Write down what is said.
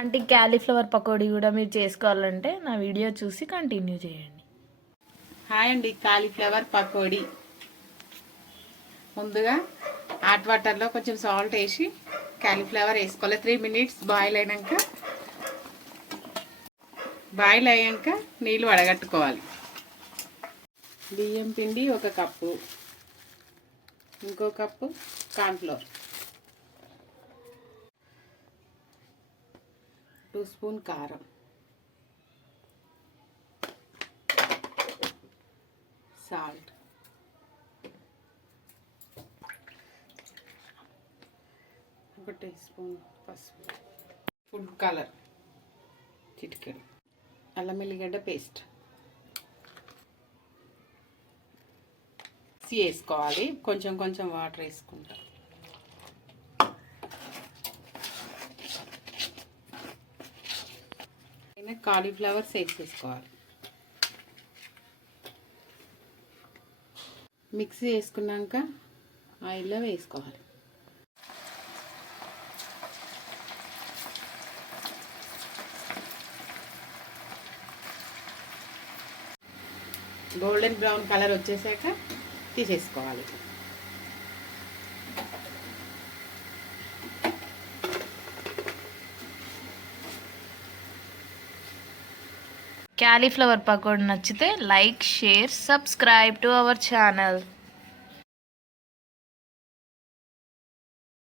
అంటే క్యాలీఫ్లవర్ పకోడీ కూడా మీరు చేసుకోవాలంటే నా వీడియో చూసి కంటిన్యూ చేయండి. హాయ్ అండి, కాలీఫ్లవర్ పకోడీ. ముందుగా హాట్ వాటర్లో కొంచెం సాల్ట్ వేసి కాలీఫ్లవర్ వేసుకోవాలి. 3 minutes బాయిల్ అయ్యాక నీళ్ళు వడగట్టుకోవాలి. బియ్యం పిండి 1 కప్పు, ఇంకో కప్పు కార్న్ఫ్లోర్, 2 స్పూన్ కారం, సాల్ట్, 1 టీ స్పూన్ పసుపు, ఫుడ్ కలర్ చిటికెడు, అల్లం ఎల్లిగడ్డ పేస్ట్ వేసుకోవాలి. కొంచెం కొంచెం వాటర్ వేసుకుంటాం. కాలీఫ్లవర్స్ వేసేసుకోవాలి. మిక్సీ వేసుకున్నాక ఆయిల్లో వేసుకోవాలి. గోల్డెన్ బ్రౌన్ కలర్ వచ్చేసాక తీసేసుకోవాలి. క్యాలీఫ్లవర్ పకోడీ నచ్చితే like, share, subscribe to our channel.